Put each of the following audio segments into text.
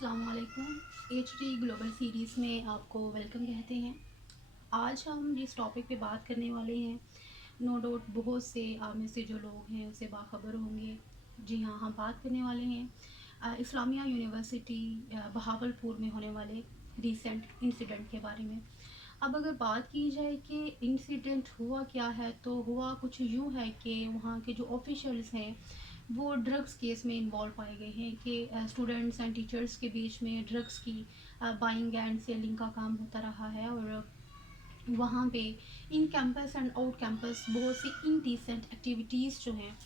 अस्सलाम वालेकुम। HD global series में आपको वेलकम कहते हैं। आज हम जिस टॉपिक पे बात करने वाले हैं, नो डाउट बहुत से आप में से जो लोग हैं उससे बाखबर होंगे। जी हाँ, हम बात करने वाले हैं इस्लामिया यूनिवर्सिटी बहावलपुर में होने वाले रीसेंट इंसिडेंट के बारे में। अब अगर बात की जाए कि इंसिडेंट हुआ क्या है, तो हुआ कुछ यूँ है कि वहाँ के जो ऑफिशियल्स हैं वो ड्रग्स केस में इन्वॉल्व पाए गए हैं कि स्टूडेंट्स एंड टीचर्स के बीच में ड्रग्स की बाइंग एंड सेलिंग का काम होता रहा है। और वहाँ पे in campus and out campus बहुत सी इनडिसेंट एक्टिविटीज़ जो हैं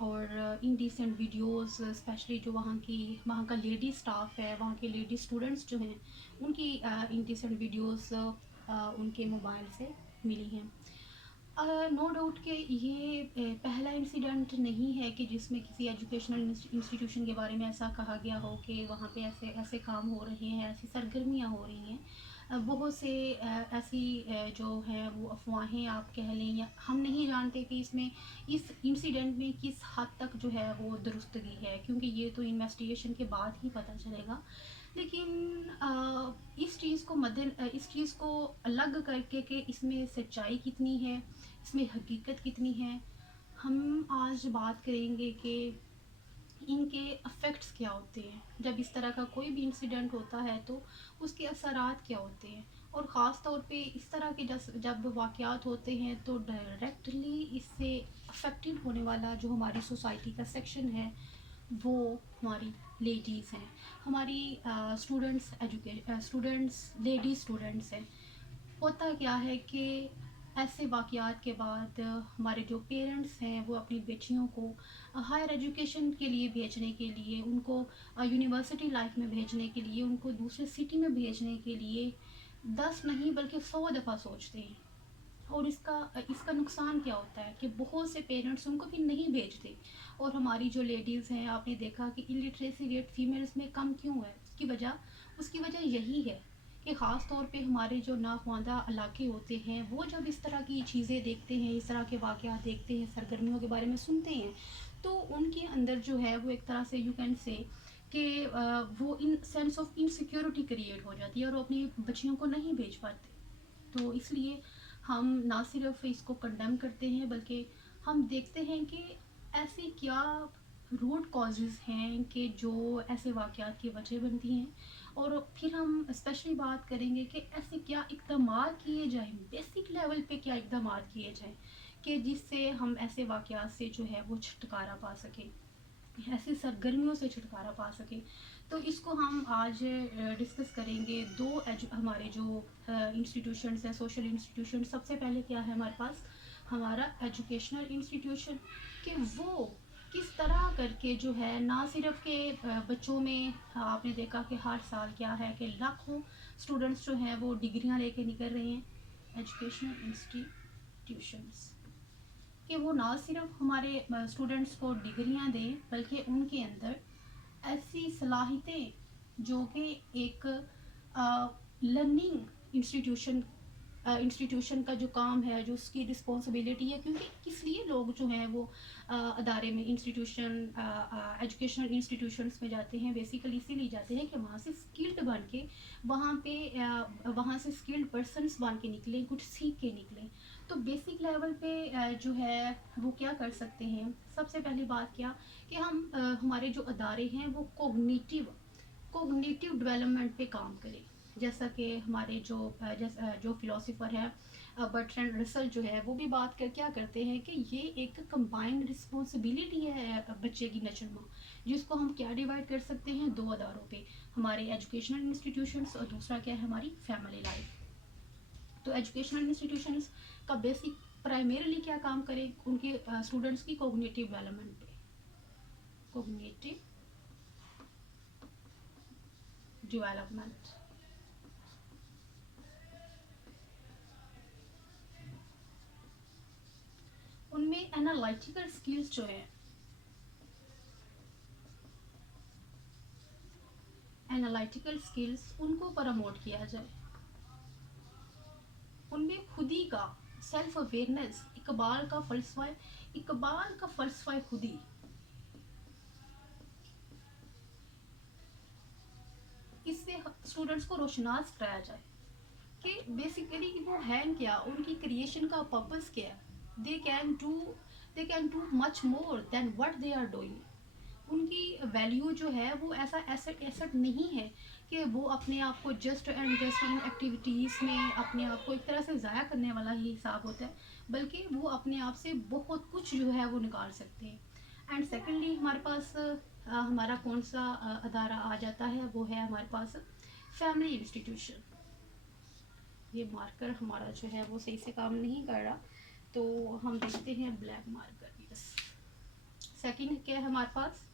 और इनडिसेंट वीडियोस, स्पेशली जो वहाँ का लेडी स्टाफ है, वहाँ के लेडी स्टूडेंट्स जो हैं, उनकी इनडिसेंट वीडियोस उनके मोबाइल से मिली हैं। नो डाउट कि ये पहला इंसिडेंट नहीं है कि जिसमें किसी एजुकेशनल इंस्टीट्यूशन के बारे में ऐसा कहा गया हो कि वहाँ पे ऐसे ऐसे काम हो रहे हैं, ऐसी सरगर्मियाँ हो रही हैं। बहुत से ऐसी जो हैं वो अफवाहें आप कह लें, या हम नहीं जानते कि इसमें इस इंसिडेंट में किस हद तक जो है वो दुरुस्तगी है, क्योंकि ये तो इन्वेस्टिगेशन के बाद ही पता चलेगा। लेकिन इस चीज़ को अलग करके कि इसमें सच्चाई कितनी है, इसमें हकीकत कितनी है, हम आज बात करेंगे कि इनके अफ़ेक्ट्स क्या होते हैं। जब इस तरह का कोई भी इंसिडेंट होता है तो उसके असरात क्या होते हैं, और ख़ास तौर पे इस तरह के जब वाक़यात होते हैं तो डायरेक्टली इससे अफेक्टेड होने वाला जो हमारी सोसाइटी का सेक्शन है वो हमारी लेडीज़ हैं, हमारी स्टूडेंट्स लेडी स्टूडेंट्स हैं। होता क्या है कि ऐसे वाक़यात के बाद हमारे जो पेरेंट्स हैं वो अपनी बेटियों को हायर एजुकेशन के लिए भेजने के लिए, उनको यूनिवर्सिटी लाइफ में भेजने के लिए, उनको दूसरे सिटी में भेजने के लिए 10 नहीं बल्कि 100 दफ़ा सोचते हैं। और इसका नुकसान क्या होता है कि बहुत से पेरेंट्स उनको फिर नहीं भेजते। और हमारी जो लेडीज़ हैं, आपने देखा कि इलिटरेसी रेट फीमेल्स में कम क्यों है, उसकी वजह यही है कि ख़ास तौर पे हमारे जो नाख्वानदा इलाके होते हैं वो जब इस तरह की चीज़ें देखते हैं, इस तरह के वाक़यात देखते हैं, सरगर्मियों के बारे में सुनते हैं, तो उनके अंदर जो है वो एक तरह से यू कैन से कि वो in sense of insecurity create हो जाती है और वो अपनी बच्चियों को नहीं भेज पाते। तो इसलिए हम ना सिर्फ इसको कंडेम करते हैं, बल्कि हम देखते हैं कि ऐसी क्या रूट कॉजेज़ हैं कि जो ऐसे वाक़यात की वजह बनती हैं। और फिर हम स्पेशली बात करेंगे कि ऐसे क्या इक़दामात किए जाएँ, बेसिक लेवल पे क्या इक़दामात किए जाएँ कि जिससे हम ऐसे वाक़यात से जो है वो छुटकारा पा सकें, ऐसी सरगर्मियों से छुटकारा पा सकें। तो इसको हम आज डिस्कस करेंगे। हमारे जो इंस्टीट्यूशंस हैं, सोशल इंस्टीट्यूशन, सबसे पहले क्या है हमारे पास, हमारा एजुकेशनल इंस्टीट्यूशन, कि वो किस तरह करके जो है ना सिर्फ के बच्चों में आपने देखा कि हर साल क्या है कि लाखों स्टूडेंट्स जो हैं वो डिग्रियां लेके निकल रहे हैं। एजुकेशनल इंस्टीट्यूशंस कि वो ना सिर्फ हमारे स्टूडेंट्स को डिग्रियां दें, बल्कि उनके अंदर ऐसी सलाहियतें जो कि एक लर्निंग इंस्टीट्यूशन का जो काम है, जो उसकी रिस्पॉन्सिबिलिटी है, क्योंकि किस लिए लोग जो हैं वो अदारे में एजुकेशनल इंस्टीट्यूशंस में जाते हैं, बेसिकली इसीलिए जाते हैं कि वहाँ से स्किल्ड बन के वहाँ से स्किल्ड पर्सनस बन के निकलें, कुछ सीख के निकलें। तो बेसिक लेवल पे जो है वो क्या कर सकते हैं, सबसे पहली बात क्या कि हम हमारे जो अदारे हैं वो कोग्निटिव डेवलपमेंट पे काम करें। जैसा कि हमारे जो फिलोसोफर है बर्ट्रैंड रसल जो है वो भी बात कर क्या करते हैं कि ये एक कंबाइंड रिस्पॉन्सिबिलिटी है बच्चे की नशोनुमा, जिसको हम क्या डिवाइड कर सकते हैं दो अदारों पे, हमारे एजुकेशनल इंस्टीट्यूशंस और दूसरा क्या है हमारी फैमिली लाइफ। तो एजुकेशनल इंस्टीट्यूशंस का बेसिक प्राइमरीली क्या काम करें, उनके स्टूडेंट्स की कोग्निटिव डेवलपमेंट पे, कोग्निटिव डेवलपमेंट। उनमें एनालिटिकल स्किल्स जो है, एनालिटिकल स्किल्स उनको प्रमोट किया जाए, उनमें खुदी का सेल्फ अवेयरनेस, इकबाल का फ़लसफ़ा खुदी, स्टूडेंट्स को रोशनास कराया जाए कि बेसिकली वो हैं क्या, उनकी क्रिएशन का पर्पस क्या है। They can do much more than what they are doing. उनकी वैल्यू जो है वो ऐसा एसेट एसेट नहीं है कि वो अपने आप को just and just in activities में अपने आप को एक तरह से ज़ाया करने वाला ही हिसाब होता है, बल्कि वो अपने आप से बहुत कुछ जो है वो निकाल सकते हैं। एंड सेकेंडली हमारे पास हमारा कौन सा अदारा आ जाता है, वो है हमारे पास फैमिली इंस्टीट्यूशन। ये मार्कर हमारा जो है वो सही से काम नहीं कर रहा, तो हम देखते हैं ब्लैक मार्कर। यस, सेकंड क्या है हमारे पास,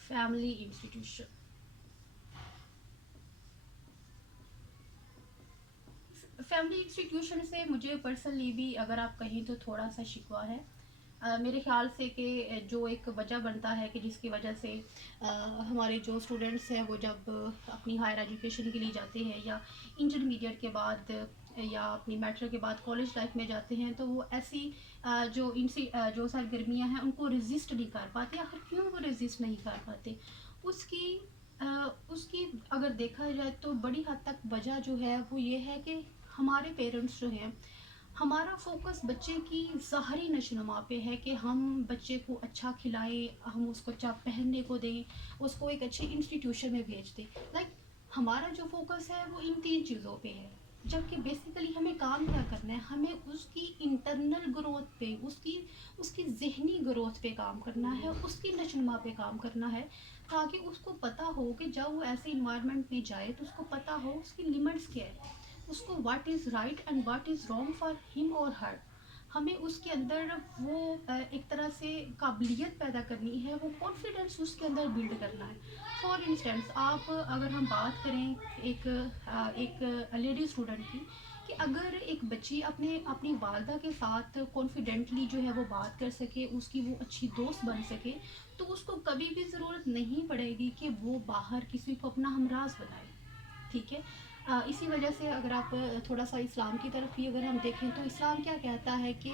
फैमिली इंस्टीट्यूशन। फैमिली इंस्टीट्यूशन से मुझे पर्सनली भी अगर आप कहें तो थोड़ा सा शिकवा है। मेरे ख्याल से कि जो एक वजह बनता है कि जिसकी वजह से हमारे जो स्टूडेंट्स हैं वो जब अपनी हायर एजुकेशन के लिए जाते हैं या इंटरमीडिएट के बाद या अपनी मैट्रिक के बाद कॉलेज लाइफ में जाते हैं, तो वो ऐसी जो सरगर्मियाँ हैं उनको रेजिस्ट नहीं कर पाते। आखिर क्यों वो रेजिस्ट नहीं कर पाते, उसकी उसकी अगर देखा जाए तो बड़ी हद तक वजह जो है वो ये है कि हमारे पेरेंट्स जो हैं, हमारा फोकस बच्चे की ज़ाहरी नशोनुमा पे है कि हम बच्चे को अच्छा खिलाएं, हम उसको अच्छा पहनने को दें, उसको एक अच्छे इंस्टीट्यूशन में भेज दें। लाइक हमारा जो फोकस है वो इन तीन चीज़ों पे है, जबकि बेसिकली हमें काम क्या करना है, हमें उसकी इंटरनल ग्रोथ पे, उसकी उसकी ज़हनी ग्रोथ पे काम करना है, उसकी नशोनुमा पे काम करना है, ताकि उसको पता हो कि जब वो ऐसे इन्वायरमेंट में जाए तो उसको पता हो उसकी लिमिट्स क्या है, उसको what is right and what is wrong for him और हर। हमें उसके अंदर वो एक तरह से काबिलियत पैदा करनी है, वो कॉन्फिडेंस उसके अंदर बिल्ड करना है। फॉर इंस्टेंस आप अगर हम बात करें एक लेडी स्टूडेंट की, कि अगर एक बच्ची अपनी वालदा के साथ कॉन्फिडेंटली जो है वो बात कर सके, उसकी वो अच्छी दोस्त बन सके, तो उसको कभी भी ज़रूरत नहीं पड़ेगी कि वो बाहर किसी को अपना हमराज बनाए। ठीक है। इसी वजह से अगर आप थोड़ा सा इस्लाम की तरफ भी अगर हम देखें तो इस्लाम क्या कहता है कि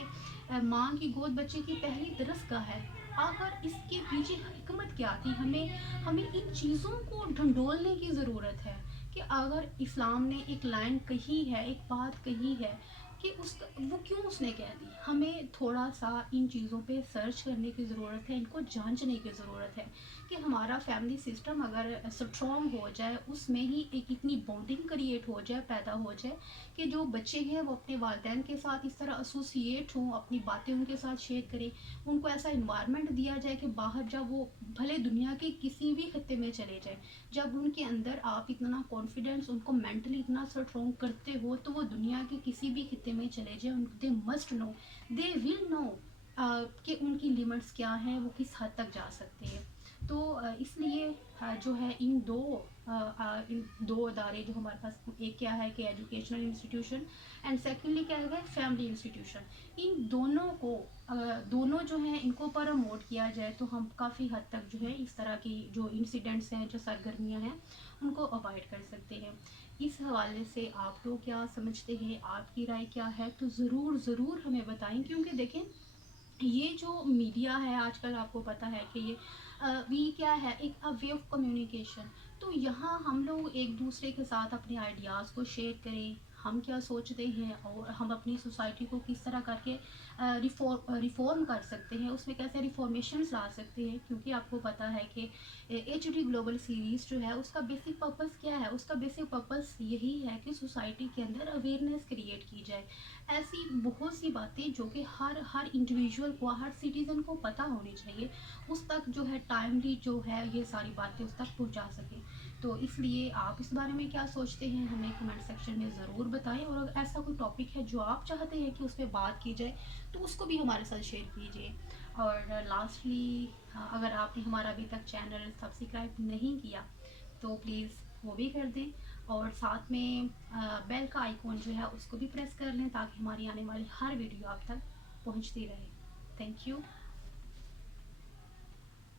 माँ की गोद बच्चे की पहली दरसगाह है। आखिर इसके पीछे हिकमत क्या थी, हमें हमें इन चीज़ों को ढंढोलने की ज़रूरत है कि अगर इस्लाम ने एक लाइन कही है, एक बात कही है, कि उसका वो क्यों उसने कह दी, हमें थोड़ा सा इन चीज़ों पे सर्च करने की ज़रूरत है, इनको जांचने की ज़रूरत है कि हमारा फैमिली सिस्टम अगर स्ट्रॉन्ग हो जाए, उसमें ही एक इतनी बॉन्डिंग क्रिएट हो जाए, पैदा हो जाए कि जो बच्चे हैं वो अपने वालिदैन के साथ इस तरह एसोसिएट हों, अपनी बातें उनके साथ शेयर करें, उनको ऐसा इन्वायरमेंट दिया जाए कि बाहर जब वो भले दुनिया के किसी भी खत्ते में चले जाए, जब उनके अंदर आप इतना कॉन्फिडेंस, उनको मेंटली इतना स्ट्रॉन्ग करते हो, तो वो दुनिया के किसी भी खत्ते में चले जाए, they must know, they will know कि उनकी लिमिट्स क्या हैं, वो किस हद तक जा सकते हैं। तो इसलिए जो है इन दो अदारे जो हमारे पास, एक क्या है कि एजुकेशनल इंस्टीट्यूशन एंड सेकेंडली क्या है फैमिली इंस्टीट्यूशन, इन दोनों को दोनों जो हैं इनको प्रमोट किया जाए तो हम काफ़ी हद तक जो है इस तरह की जो इंसिडेंट्स हैं, जो सरगर्मियाँ हैं, उनको अवॉइड कर सकते हैं। इस हवाले से आप लोग क्या समझते हैं, आपकी राय क्या है, तो ज़रूर हमें बताएं, क्योंकि देखें ये जो मीडिया है आजकल, आपको पता है कि ये क्या है, एक वे ऑफ कम्युनिकेशन। तो यहाँ हम लोग एक दूसरे के साथ अपने आइडियाज़ को शेयर करें, हम क्या सोचते हैं और हम अपनी सोसाइटी को किस तरह करके रिफॉर्म कर सकते हैं, उसमें कैसे रिफॉर्मेशंस ला सकते हैं। क्योंकि आपको पता है कि HD ग्लोबल सीरीज़ जो है उसका बेसिक पर्पस क्या है, उसका बेसिक पर्पस यही है कि सोसाइटी के अंदर अवेयरनेस क्रिएट की जाए। ऐसी बहुत सी बातें जो कि हर हर इंडिविजुअल को, हर सिटीज़न को पता होनी चाहिए, उस तक जो है टाइमली जो है ये सारी बातें उस तक पहुंचा सकें। तो इसलिए आप इस बारे में क्या सोचते हैं, हमें कमेंट सेक्शन में ज़रूर बताएं, और अगर ऐसा कोई टॉपिक है जो आप चाहते हैं कि उस पर बात की जाए तो उसको भी हमारे साथ शेयर कीजिए। और लास्टली, अगर आपने हमारा अभी तक चैनल सब्सक्राइब नहीं किया तो प्लीज़ वो भी कर दें, और साथ में बेल का आइकॉन जो है उसको भी प्रेस कर लें, ताकि हमारी आने वाली हर वीडियो आप तक पहुंचती रहे। Thank you.